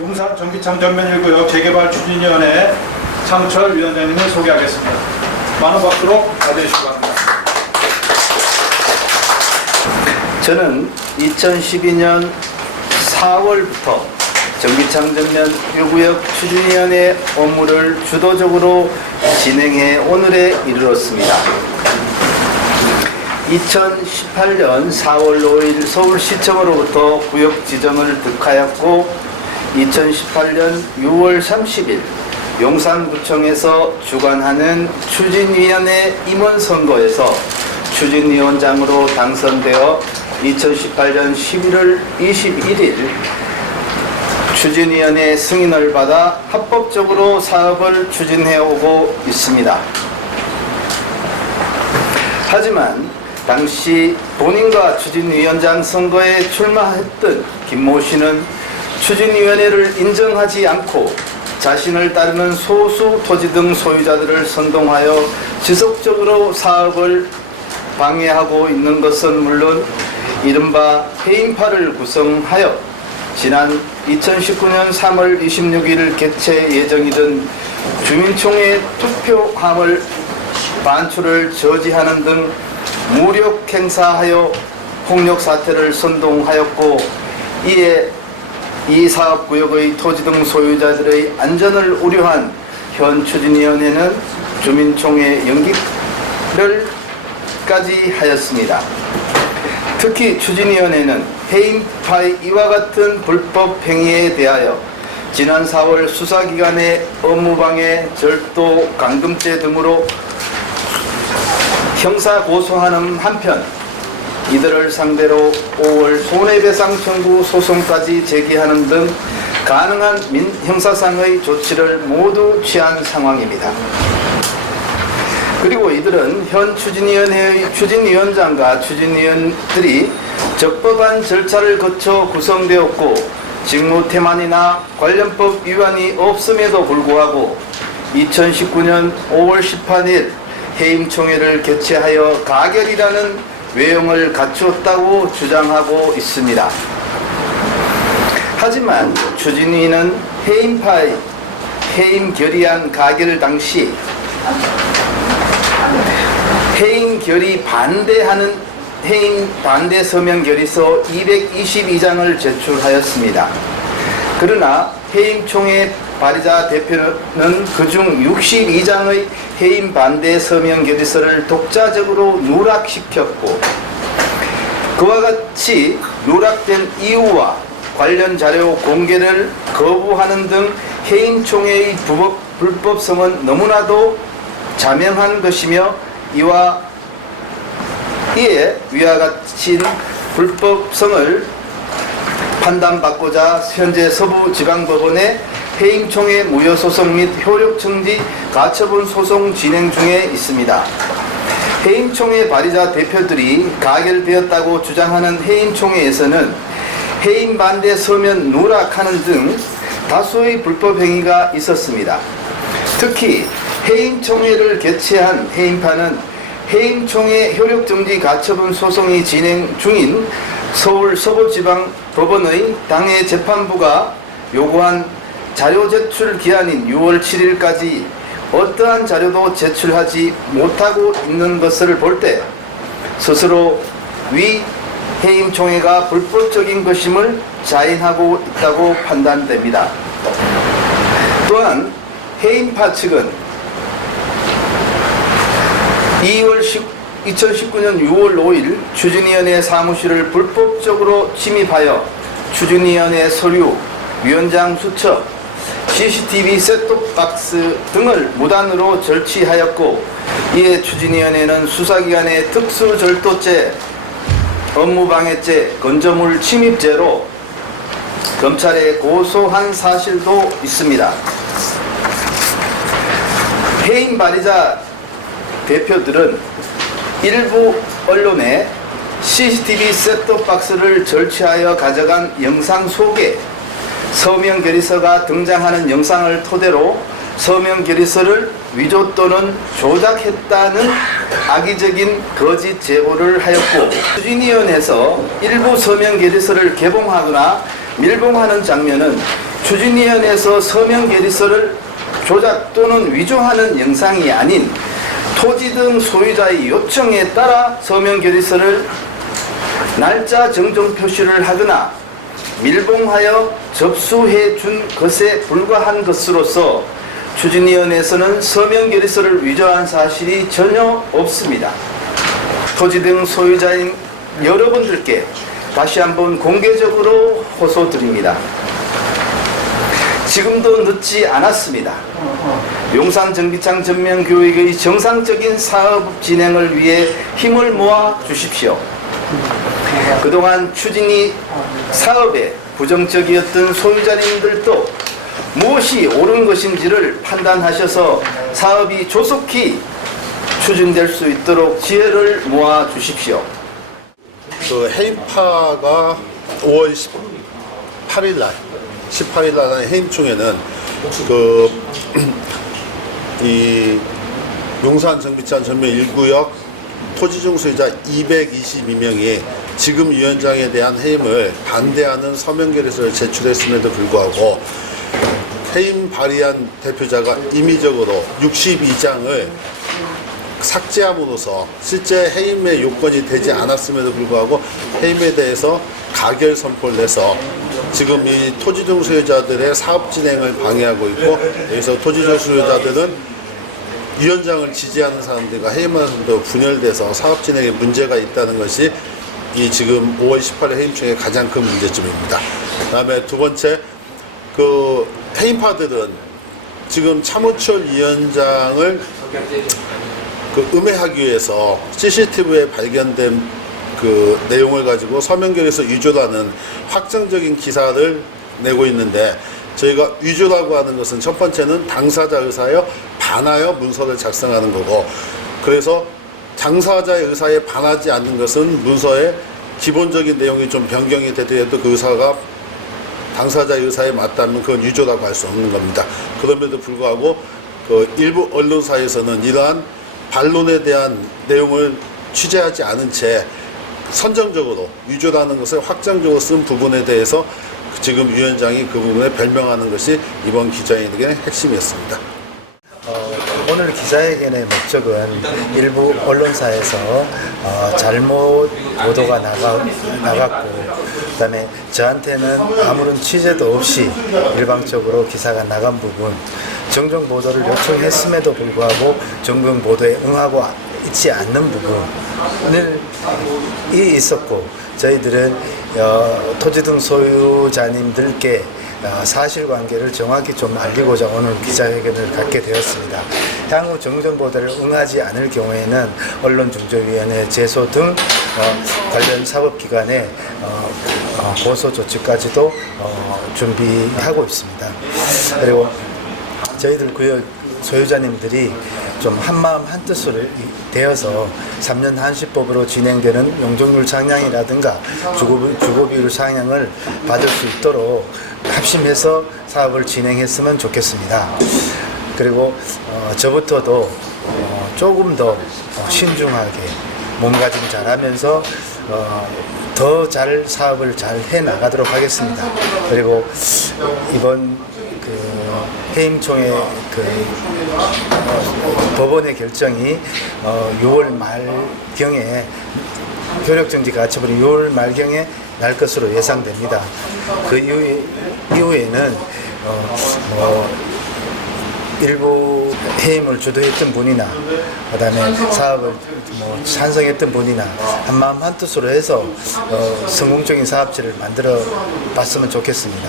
용산 전기창 전면 1구역 재개발 추진위원회 장철 위원장님을 소개하겠습니다. 많은 박수로 맞이해주시기 바랍니다. 저는 2012년 4월부터 전기창 전면 1구역 추진위원회 업무를 주도적으로 진행해 오늘에 이르렀습니다. 2018년 4월 5일 서울시청으로부터 구역 지정을 득하였고 2018년 6월 30일 용산구청에서 주관하는 추진위원회 임원선거에서 추진위원장으로 당선되어 2018년 11월 21일 추진위원회 승인을 받아 합법적으로 사업을 추진해오고 있습니다. 하지만 당시 본인과 추진위원장 선거에 출마했던 김모 씨는 추진위원회를 인정하지 않고 자신을 따르는 소수 토지 등 소유자들을 선동하여 지속적으로 사업을 방해하고 있는 것은 물론 이른바 해인파를 구성하여 지난 2019년 3월 26일 개최 예정이던 주민총회 투표함을 반출을 저지하는 등 무력 행사하여 폭력 사태를 선동하였고 이에 이 사업구역의 토지 등 소유자들의 안전을 우려한 현 추진위원회는 주민총회 연기를까지 하였습니다. 특히 추진위원회는 해인파의 이와 같은 불법 행위에 대하여 지난 4월 수사기관의 업무방해, 절도, 감금죄 등으로 형사고소하는 한편 이들을 상대로 5월 손해배상 청구 소송까지 제기하는 등 가능한 형사상의 조치를 모두 취한 상황입니다. 그리고 이들은 현 추진위원회의 추진위원장과 추진위원들이 적법한 절차를 거쳐 구성되었고 직무태만이나 관련법 위반이 없음에도 불구하고 2019년 5월 18일 해임총회를 개최하여 가결이라는 외형을 갖추었다고 주장하고 있습니다. 하지만 추진위는 해임파의 해임 결의안 가결 당시 해임 결의 반대하는 해임 반대 서명 결의서 222장을 제출하였습니다. 그러나 해임총회 발의자 대표는 그중 62장의 해임 반대 서명 결의서를 독자적으로 누락시켰고 그와 같이 누락된 이유와 관련 자료 공개를 거부하는 등 해임총회의 불법성은 너무나도 자명한 것이며 이에 위와 같은 불법성을 판단받고자 현재 서부지방법원에 해임총회 무효소송 및 효력정지 가처분 소송 진행 중에 있습니다. 해임총회 발의자 대표들이 가결되었다고 주장하는 해임총회에서는 해임 반대 서면 누락하는 등 다수의 불법 행위가 있었습니다. 특히 해임총회를 개최한 해임파는 해임총회 효력정지 가처분 소송이 진행 중인 서울 서부지방법원의 당해 재판부가 요구한 자료 제출 기한인 6월 7일까지 어떠한 자료도 제출하지 못하고 있는 것을 볼 때 스스로 위 해임총회가 불법적인 것임을 자인하고 있다고 판단됩니다. 또한 해임파 측은 2019년 6월 5일 추진위원회 사무실을 불법적으로 침입하여 추진위원회 서류, 위원장 수첩, CCTV 셋톱박스 등을 무단으로 절취하였고 이에 추진위원회는 수사기관의 특수절도죄, 업무방해죄, 건조물 침입죄로 검찰에 고소한 사실도 있습니다. 해임 발의자 대표들은 일부 언론에 CCTV 셋톱박스를 절취하여 가져간 영상 속에 서명 결의서가 등장하는 영상을 토대로 서명 결의서를 위조 또는 조작했다는 악의적인 거짓 제보를 하였고 추진위원회에서 일부 서명 결의서를 개봉하거나 밀봉하는 장면은 추진위원회에서 서명 결의서를 조작 또는 위조하는 영상이 아닌 토지 등 소유자의 요청에 따라 서명 결의서를 날짜 정정 표시를 하거나 밀봉하여 접수해 준 것에 불과한 것으로서 추진위원회에서는 서명 결의서를 위조한 사실이 전혀 없습니다. 토지 등 소유자인 여러분들께 다시 한번 공개적으로 호소드립니다. 지금도 늦지 않았습니다. 용산정비창 전면교육의 정상적인 사업 진행을 위해 힘을 모아 주십시오. 그동안 추진이 사업에 부정적이었던 소유자님들도 무엇이 옳은 것인지를 판단하셔서 사업이 조속히 추진될 수 있도록 지혜를 모아 주십시오. 그 해임파가 5월 18일 날 하는 해임총회는 이 용산 정비창 전면 1구역 토지중 소유자 222명이 지금 위원장에 대한 해임을 반대하는 서명 결의서를 제출했음에도 불구하고 해임 발의한 대표자가 임의적으로 62장을 삭제함으로써 실제 해임의 요건이 되지 않았음에도 불구하고 해임에 대해서 가결 선포를 내서 지금 이 토지중 소유자들의 사업 진행을 방해하고 있고, 여기서 토지중 소유자들은 위원장을 지지하는 사람들과 해임하는데 분열돼서 사업 진행에 문제가 있다는 것이 이 지금 5월 18일 해임총의 가장 큰 문제점입니다. 그다음에 두 번째, 그 해임파들은 지금 차무철 위원장을 음해하기 위해서 CCTV에 발견된 그 내용을 가지고 서명결에서 위조라는 확정적인 기사를 내고 있는데, 저희가 위조라고 하는 것은 첫 번째는 당사자 의사에 반하여 문서를 작성하는 거고, 그래서 당사자의 의사에 반하지 않는 것은 문서의 기본적인 내용이 좀 변경이 되더라도 그 의사가 당사자의 의사에 맞다면 그건 위조라고 할 수 없는 겁니다. 그럼에도 불구하고 그 일부 언론사에서는 이러한 반론에 대한 내용을 취재하지 않은 채 선정적으로 위조라는 것을 확정적으로 쓴 부분에 대해서 지금 위원장이 그 부분에 별명하는 것이 이번 기자회견의 핵심이었습니다. 오늘 기자회견의 목적은 일부 언론사에서 잘못 보도가 나갔고, 그다음에 저한테는 아무런 취재도 없이 일방적으로 기사가 나간 부분, 정정 보도를 요청했음에도 불구하고 정정 보도에 응하고 있지 않는 부분을 있었고, 저희들은 토지 등 소유자님들께 사실관계를 정확히 좀 알리고자 오늘 기자회견을 갖게 되었습니다. 향후 정정보도를 응하지 않을 경우에는 언론중재위원회 제소 등 관련 사법기관에 고소 조치까지도 준비하고 있습니다. 그리고 저희들 구역 소유자님들이 좀 한마음 한뜻으로 되어서 3년 한시법으로 진행되는 용적률 상향이라든가 주거비율 상향을 받을 수 있도록 합심해서 사업을 진행했으면 좋겠습니다. 그리고 저부터도 조금 더 신중하게 몸가짐 잘하면서 더 잘 사업을 잘 해나가도록 하겠습니다. 그리고 이번 해임총회 법원의 결정이 6월 말경에 효력정지가 갖춰버린 6월 말경에 날 것으로 예상됩니다. 그 이후에는 일부 해임을 주도했던 분이나 그다음에 사업을 찬성했던 분이나 한마음 한뜻으로 해서 성공적인 사업체를 만들어 봤으면 좋겠습니다.